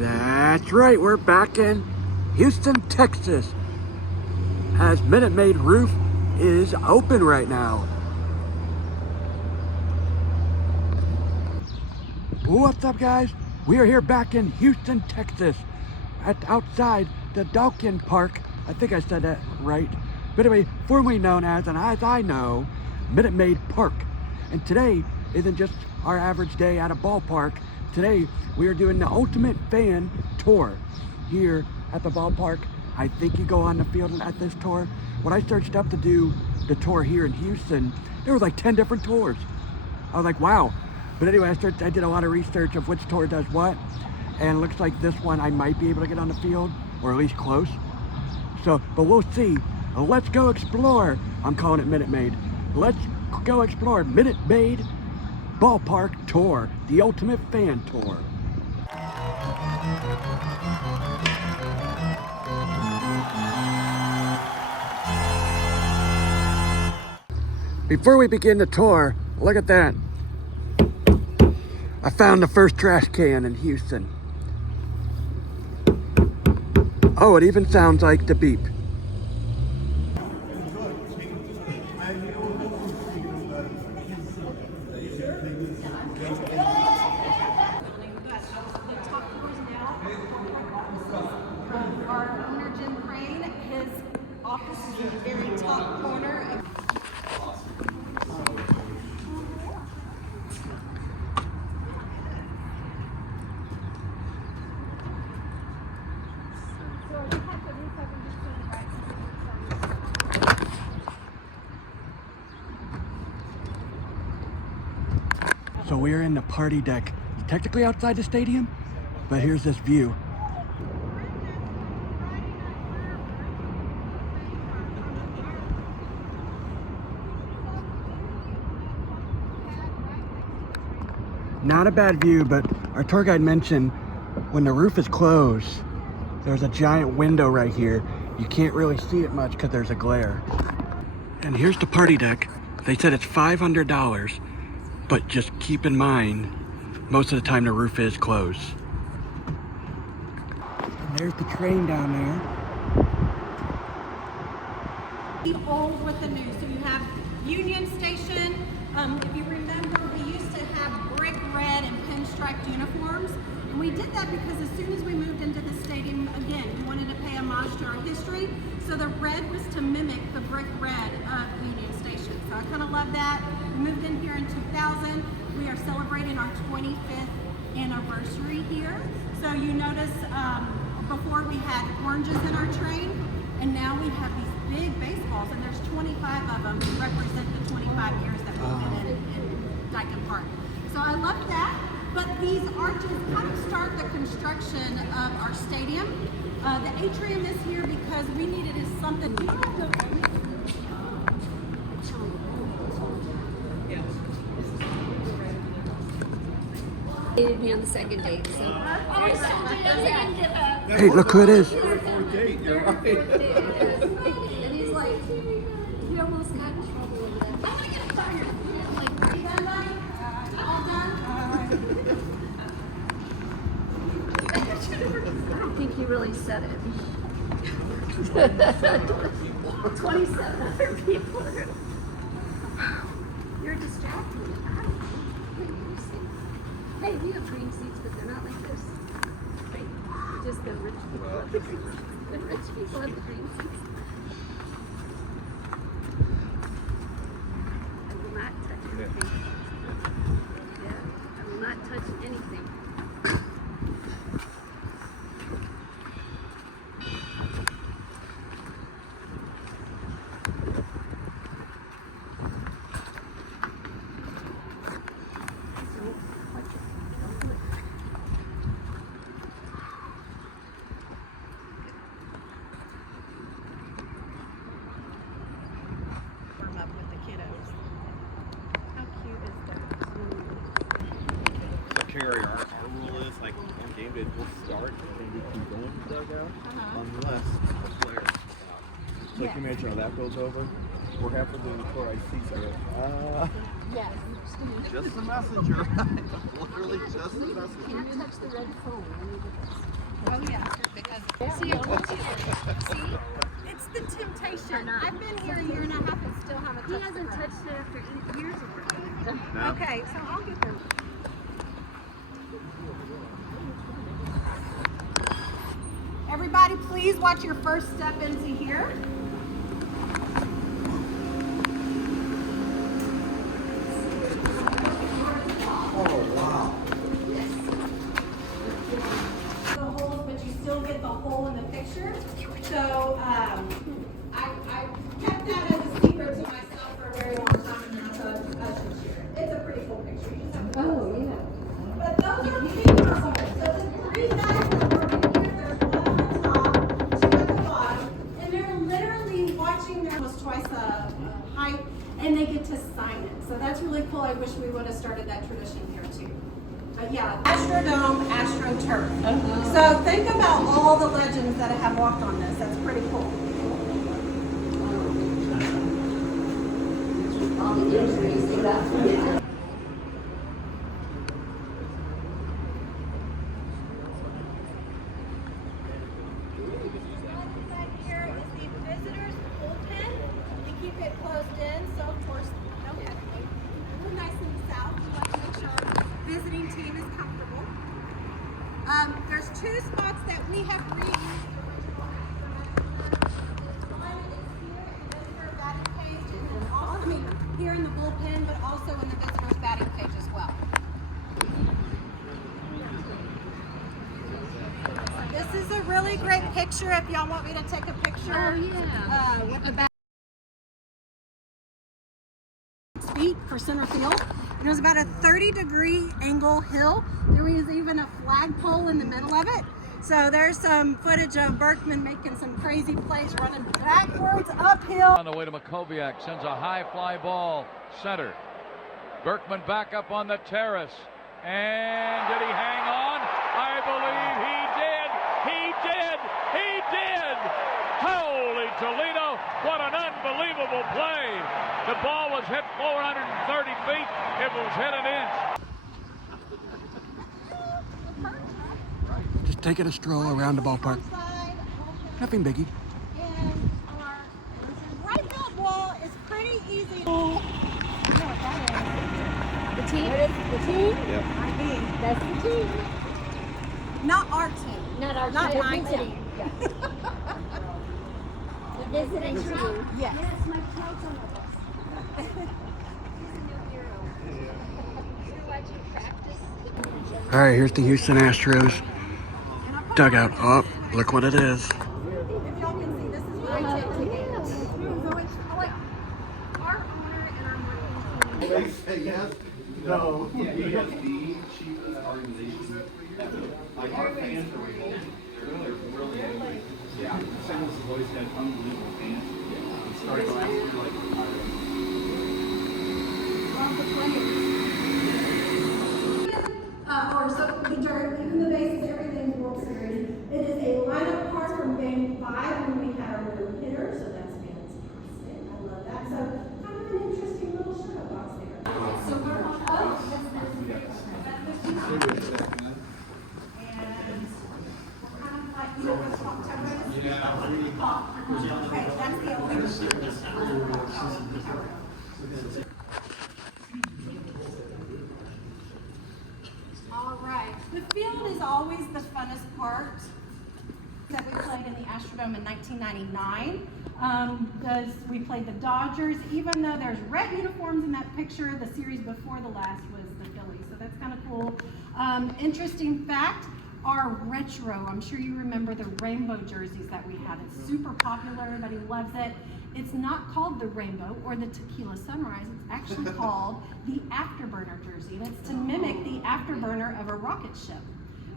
That's right, we're back in Houston, Texas, as Minute Maid roof is open right now. What's up, guys? We are here back in Houston, Texas, outside the Daikin Park. I think I said that right. But anyway, formerly known as, and as I know, Minute Maid Park. And today isn't just our average day at a ballpark. Today we are doing the ultimate fan tour here at the ballpark. I think you go on the field at this tour. When I searched up to do the tour here in Houston, there was like 10 different tours. I was like, wow. But anyway, I did a lot of research of which tour does what, and it looks like this one I might be able to get on the field, or at least close. So, but we'll see. Let's go explore. I'm calling it Minute Maid. Let's go explore Minute Maid Ballpark Tour, the ultimate fan tour. Before we begin the tour, look at that. I found the first trash can in Houston. Oh, it even sounds like the beep. Our owner, Jim Crane, his office is in the very top corner. So we're in the party deck. It's technically outside the stadium, but here's this view. Not a bad view, but our tour guide mentioned when the roof is closed, there's a giant window right here. You can't really see it much because there's a glare. And here's the party deck. They said it's $500, but just keep in mind, most of the time the roof is closed. And there's the train down there. The old with the new. So you have Union Station. If you remember, we used to have brick red and pinstriped uniforms. And we did that because as soon as we moved into the stadium, again, we wanted to pay homage to our history. So the red was to mimic the brick red of Union Station. So I kind of love that. We moved in here in 2000. We are celebrating our 25th anniversary here. So you notice before we had oranges in our train, and now we have these big baseballs, and there's 25 of them to represent the 25 years that we've been in Daikin Park. So I love that. But these arches kind of start the construction of our stadium. The atrium is here because we needed something. Dated me on the second date, so. Hey, look who it is. You're right. And he's like, he almost got in trouble with that. I'm gonna get fired. I'm like, are you done, buddy? All done? I don't think he really said it. 2,700 people are gonna. You're distracting. Hey, we have green seats, but they're not like this. Right. Just the rich people have the green seats. The rich people have the green seats. I will not touch anything. Yeah, I will not touch anything. Carry our rule is like on game day we'll start and we keep going to dugout unless a player stops. So like you imagine how that goes over. Or half of the before I see something. Yes. Just the messenger. Literally just the messenger. Can you touch the red phone? Oh yeah, because See, it's the temptation. I've been here a year and a half and still haven't he touched hasn't the touched it after 8 years of working. No. Okay, so I'll get them. Everybody, please watch your first step into here. The holes, but you still get the hole in the picture. So I kept that as a secret to myself for a very long time, and now I should share it. It's a pretty cool picture. You just have to But those are paper holes. So the three guys that work in here, there's one on the top, two at the bottom, and they're literally watching their almost twice the height, and they get to sign it. So that's really cool. I wish we would have started that tradition here too. But yeah, Astrodome, AstroTurf. So think about all the legends that have walked on this. That's pretty cool. All the years we used to do that. Here is the visitors bullpen. We keep it closed in, so of course, we're nice in the south. We like to make sure our visiting team is comfortable. There's two spots that we have reused One is here in the visitor batting page, and then also, here in the bullpen, but also in the visitors batting page as well. This is a really great picture if y'all want me to take a picture. Oh, yeah. With the bat feet for center field. It was about a 30-degree angle hill. There was even a flagpole in the middle of it. So there's some footage of Berkman making some crazy plays, running backwards, uphill. On the way to Makoviak, sends a high fly ball center. Berkman back up on the terrace. And did he hang on? I believe he did. He did. He did. Holy Toledo, what an unbelievable play. The ball was hit 430 feet. It was hit an inch. Just taking a stroll around the ballpark. Nothing biggie. And our right field wall is pretty easy. You know what that The team? The team? Yep. is? I mean, That's the team. not our team. Not our Not team. my Visiting. team. The visiting team. Yes. Yes, my cloud's on the bus. He's a new hero. You're watching practice. All right, here's the Houston Astros dugout. Oh, look what it is. If y'all can see, this is my ticket. So it's like our owner and our marketing team. They say yes, no. ESD, cheapest organization. Like our fans are revolting. They're really angry. Yeah. St. Louis has always had unbelievable fans. It started last year Even the bases, everything's World Series. It is a lineup card from Game 5 when we had our new hitter, so that's fantastic. I love that. So kind of an interesting little shadow box there. So we're on. Oh, that's and we're kind of like okay, that's the only. All right. The field is always the funnest part that we played in the Astrodome in 1999. Because we played the Dodgers, even though there's red uniforms in that picture, the series before the last was the Phillies. So that's kind of cool. Interesting fact, our retro, I'm sure you remember the rainbow jerseys that we had. It's super popular, everybody loves it. It's not called the rainbow or the tequila sunrise, it's actually called the afterburner jersey, and it's to mimic the afterburner of a rocket ship.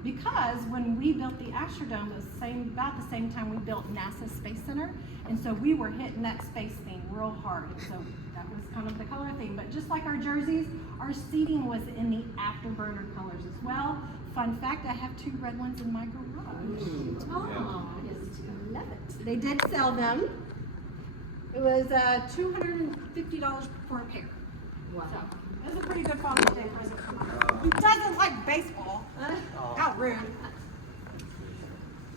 Because when we built the Astrodome, it was about the same time we built NASA Space Center, and so we were hitting that space theme real hard, and so that was kind of the color theme. But just like our jerseys, our seating was in the afterburner colors as well. Fun fact, I have 2 red ones in my garage. Oh, I just love it. They did sell them. It was $250 for a pair. Wow. So it was a pretty good Father's Day present for Mom. Who doesn't like baseball? How rude.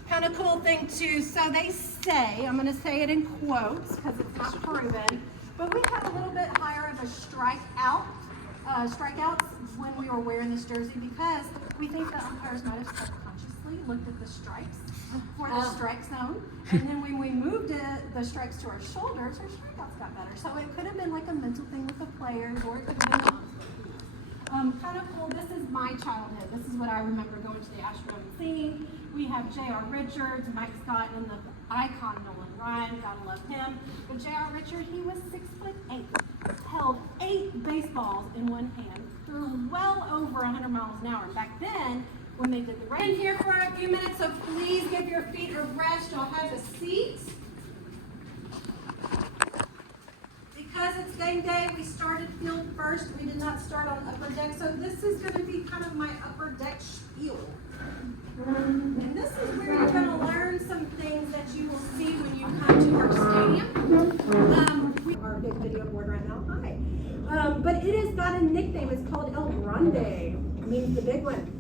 Kind of cool thing too. So they say, I'm going to say it in quotes because it's not proven, but we had a little bit higher of a strikeouts when we were wearing this jersey because we think the umpires might have subconsciously looked at the stripes for the strike zone, and then when we moved the stripes to our shoulders, our strikeouts got better. So it could have been like a mental thing with the players, or it could have been kind of cool. This is my childhood. This is what I remember going to the Astrodome and seeing. We have J.R. Richards, Mike Scott, and the icon Nolan Ryan. Gotta love him. But J.R. Richards, he was 6'8", held 8 baseballs in one hand, threw well over 100 miles an hour. And back then, when they did the rain here for a few minutes, so please give your feet a rest. Y'all have a seat. Because it's game day, we started field first. We did not start on upper deck. So this is going to be kind of my upper deck spiel. And this is where you're going to learn some things that you will see when you come to our stadium. We are a big video board right now. Hi. But it has got a nickname. It's called El Grande. It means the big one.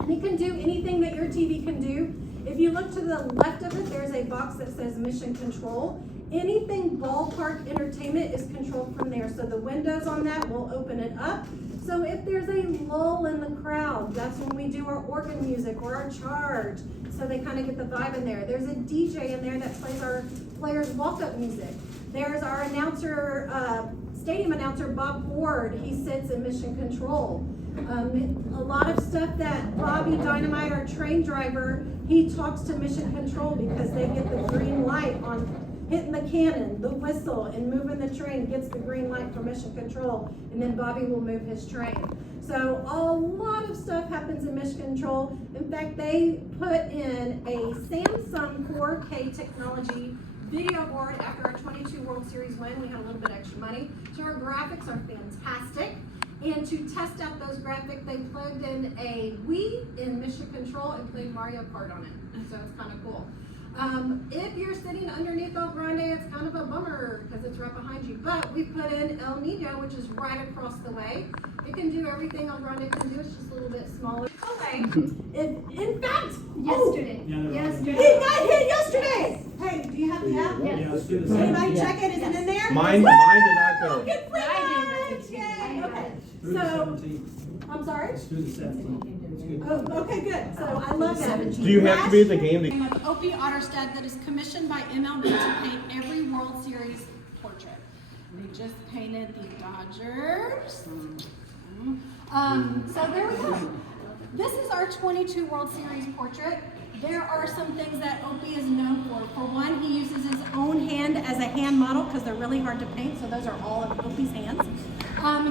And it can do anything that your TV can do. If you look to the left of it, there's a box that says Mission Control. Anything ballpark entertainment is controlled from there. So the windows on that will open it up. So if there's a lull in the crowd, that's when we do our organ music or our charge. So they kind of get the vibe in there. There's a DJ in there that plays our players' walk-up music. There's our announcer, stadium announcer, Bob Ward. He sits in Mission Control. A lot of stuff that Bobby Dynamite, our train driver, he talks to Mission Control because they get the green light on hitting the cannon, the whistle, and moving the train gets the green light from Mission Control, and then Bobby will move his train. So a lot of stuff happens in Mission Control. In fact, they put in a Samsung 4K technology video board after our 22 World Series win. We had a little bit extra money. So our graphics are fantastic. And to test out those graphics, they plugged in a Wii in Mission Control and played Mario Kart on it. So it's kind of cool. If you're sitting underneath El Grande, it's kind of a bummer because it's right behind you. But we put in El Nino, which is right across the way. It can do everything El Grande can do. It's just a little bit smaller. Okay. In fact, Yesterday. he got hit yesterday. Hey, do you have the app? Yes. Anybody check it? Is it in there? Mine did not go. Good for us. Yay. Okay. So, I'm sorry? It's through the 17th. Oh, okay, good. So I love that. Do you have to be at the game to... With Opie Otterstedt that is commissioned by MLB to paint every World Series portrait. They just painted the Dodgers. So there we go. This is our 22 World Series portrait. There are some things that Opie is known for. For one, he uses his own hand as a hand model because they're really hard to paint, so those are all of Opie's hands.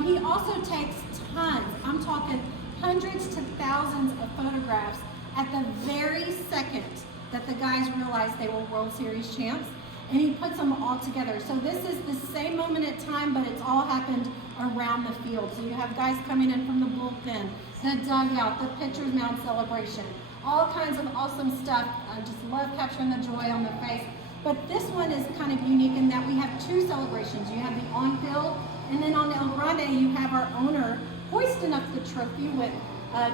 He also takes tons, I'm talking hundreds to thousands of photographs at the very second that the guys realized they were World Series champs, and he puts them all together. So this is the same moment in time, but it's all happened around the field. So you have guys coming in from the bullpen, the dugout, the pitcher's mound celebration, all kinds of awesome stuff. I just love capturing the joy on their face. But this one is kind of unique in that we have two celebrations. You have the on-field, and then on El Grande, you have our owner hoisting up the trophy with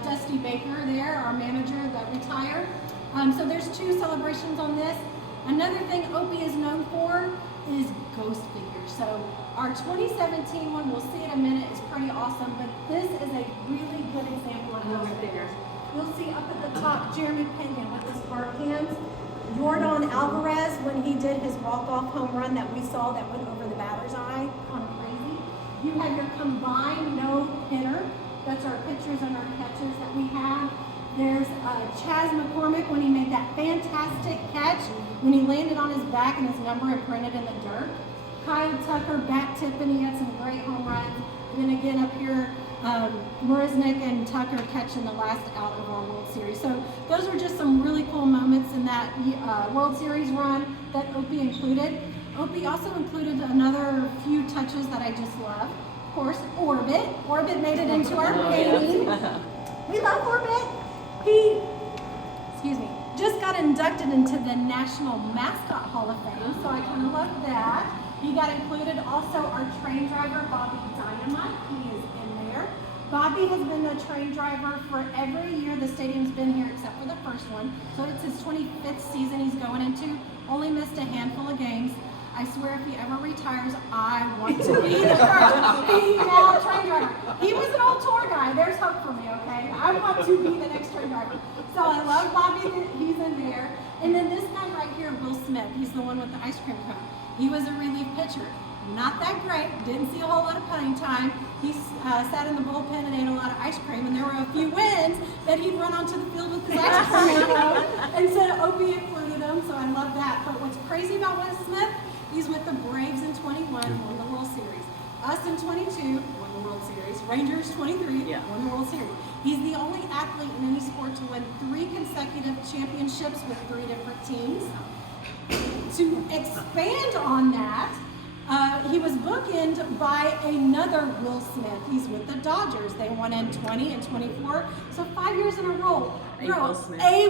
Dusty Baker there, our manager that retired. So there's two celebrations on this. Another thing Opie is known for is ghost figures. So our 2017 one, we'll see in a minute, is pretty awesome, but this is a really good example of ghost figures. You'll see up at the top, Jeremy Pengen with his heart hands. Yordan Alvarez, when he did his walk-off home run that we saw that went over the batter's eye, kind of crazy. You have your combined no-hitter. That's our pitchers and our catchers that we have. There's Chas McCormick when he made that fantastic catch when he landed on his back and his number imprinted in the dirt. Kyle Tucker back tipping, he had some great home runs. And then again up here, Marisnick and Tucker catching the last out of our World Series. So those were just some really cool moments in that World Series run that Opie included. Opie also included another few touches that I just love. Of course, Orbit. Orbit made it into our painting. We love Orbit. He, just got inducted into the National Mascot Hall of Fame, so I kind of love that. He got included. Also, our train driver, Bobby Dynamite, he is in there. Bobby has been the train driver for every year the stadium's been here except for the first one. So it's his 25th season he's going into. Only missed a handful of games. I swear if he ever retires, I want to be the first female train driver. He was an old tour guy. There's hope for me, okay? I want to be the next train driver. So I love Bobby that he's in there. And then this guy right here, Will Smith, he's the one with the ice cream cone. He was a relief pitcher. Not that great, didn't see a whole lot of playing time. He sat in the bullpen and ate a lot of ice cream, and there were a few wins that he'd run onto the field with his ice cream cone, and so Opie included him, so I love that. But what's crazy about Will Smith, he's with the Braves in 21, won the World Series. Us in 22, won the World Series. Rangers 23, won the World Series. He's the only athlete in any sport to win 3 consecutive championships with 3 different teams. To expand on that, he was bookended by another Will Smith. He's with the Dodgers. They won in 20 and 24. So 5 years in a row. A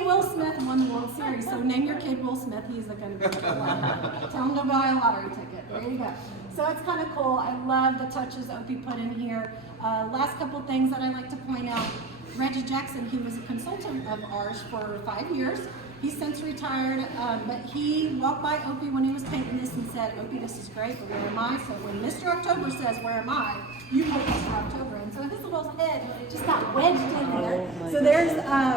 Will Smith won the World Series. So name your kid Will Smith. He's going to be tell him to buy a lottery ticket. There you go. So it's kind of cool. I love the touches Opie put in here. Last couple things that I like to point out. Reggie Jackson, he was a consultant of ours for 5 years. He's since retired, but he walked by Opie when he was painting this and said, Opie, this is great, but where am I? So when Mr. October says, where am I? You put Mr. October in. So his little head just got wedged in there. So there's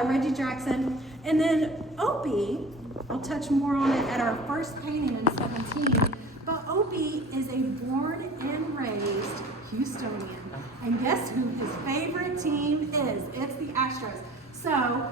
Reggie Jackson. And then Opie, I'll touch more on it at our first painting in 17, but Opie is a born and raised Houstonian. And guess who his favorite team is? It's the Astros. So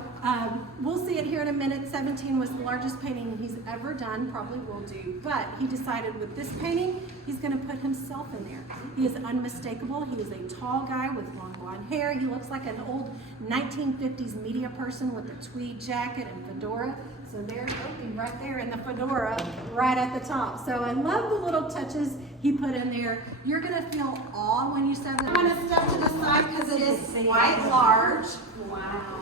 we'll see it here in a minute. 17 was the largest painting he's ever done, probably will do. But he decided with this painting, he's going to put himself in there. He is unmistakable. He is a tall guy with long blonde hair. He looks like an old 1950s media person with a tweed jacket and fedora. So there's Opie right there in the fedora right at the top. So I love the little touches he put in there. You're going to feel awe when you step in. I'm going to step to the side because it is quite large. Wow.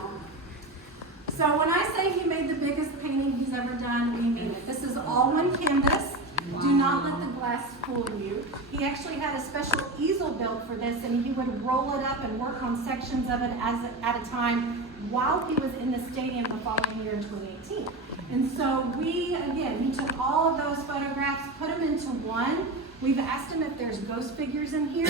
So when I say he made the biggest painting he's ever done, we mean it. This is all one canvas. Do not let the glass fool you. He actually had a special easel built for this, and he would roll it up and work on sections of it at a time while he was in the stadium the following year in 2018. And so we took all of those photographs, put them into one. We've asked him if there's ghost figures in here.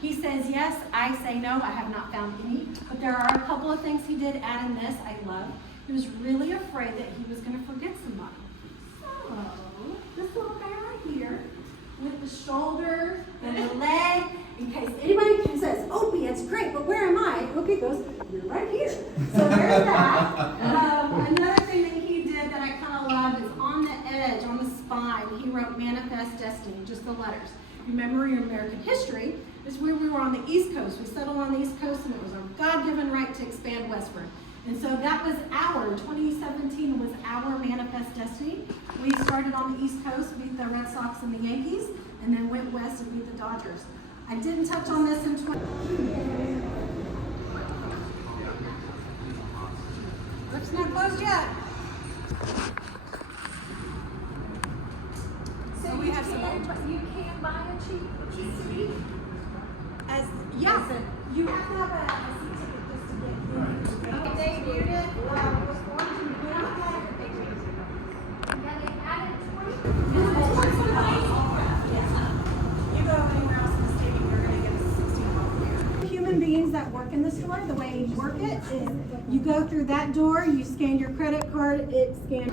He says yes. I say no. I have not found any. But there are a couple of things he did add in this I love. He was really afraid that he was going to forget somebody. So this little guy right here with the shoulder and the leg, in case anybody says, Opie, it's great, but where am I? Opie goes, you're right here. So there's that. Another thing that he did that I kind of love is on the edge, on the spine, he wrote Manifest Destiny, just the letters. Remember your American history is where we were on the East Coast. We settled on the East Coast, and it was our God-given right to expand westward. And so that was 2017 was our Manifest Destiny. We started on the East Coast, beat the Red Sox and the Yankees, and then went west and beat the Dodgers. I didn't touch on this in 20. Lips not closed yet. So we have some. You can't buy a cheap seat. You have to have a seat ticket just to get in. They debuted it. Was formed in Yeah, they added 20. You go anywhere else in the stadium, you're going to get a $16 Human beings that work in the store, the way you work it is you go through that door, you scan your credit card, it scans.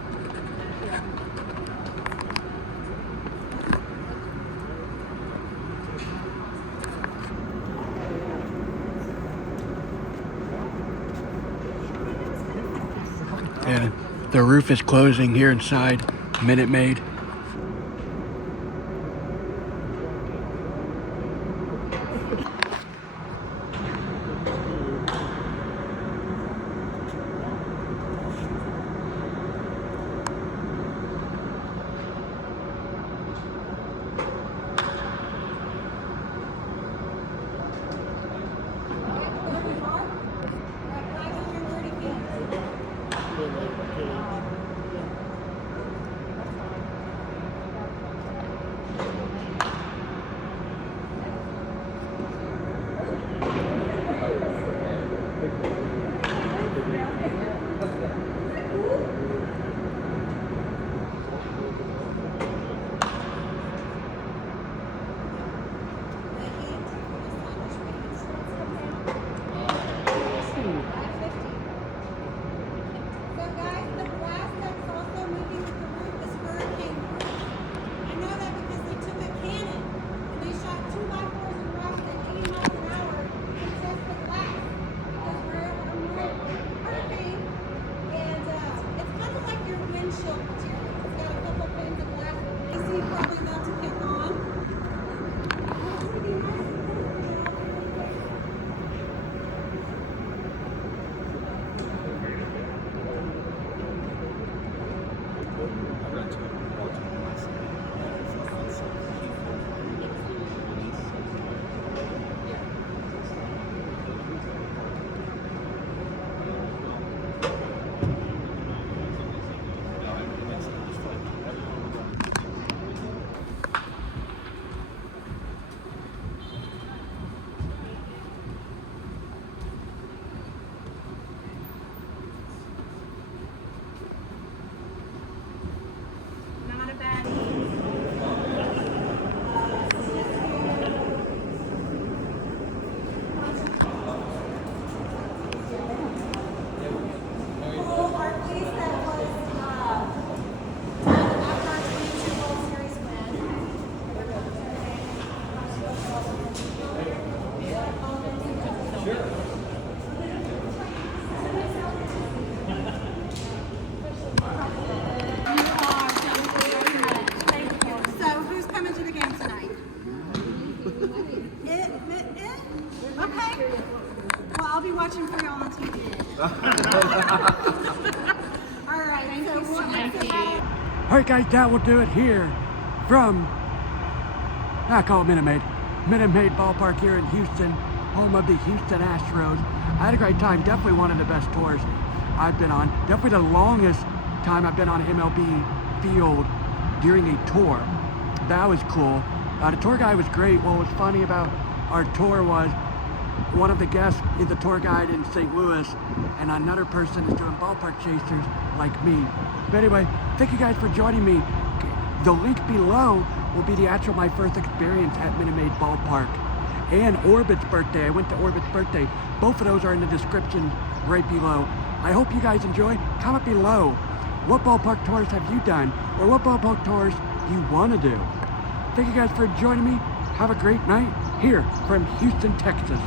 And the roof is closing here inside Minute Maid. All right, so we'll All right, guys, that will do it here from, I call it Minute Maid Ballpark here in Houston, home of the Houston Astros. I had a great time. Definitely one of the best tours I've been on. Definitely the longest time I've been on MLB field during a tour. That was cool. The tour guide was great. What was funny about our tour was one of the guests is a tour guide in St. Louis, and another person is doing ballpark chasers like me. But anyway, thank you guys for joining me. The link below will be the actual my first experience at Minute Maid Ballpark and Orbit's birthday. I went to Orbit's birthday. Both of those are in the description right below. I hope you guys enjoyed. Comment below what ballpark tours have you done, or what ballpark tours you want to do. Thank you guys for joining me. Have a great night here from Houston, Texas.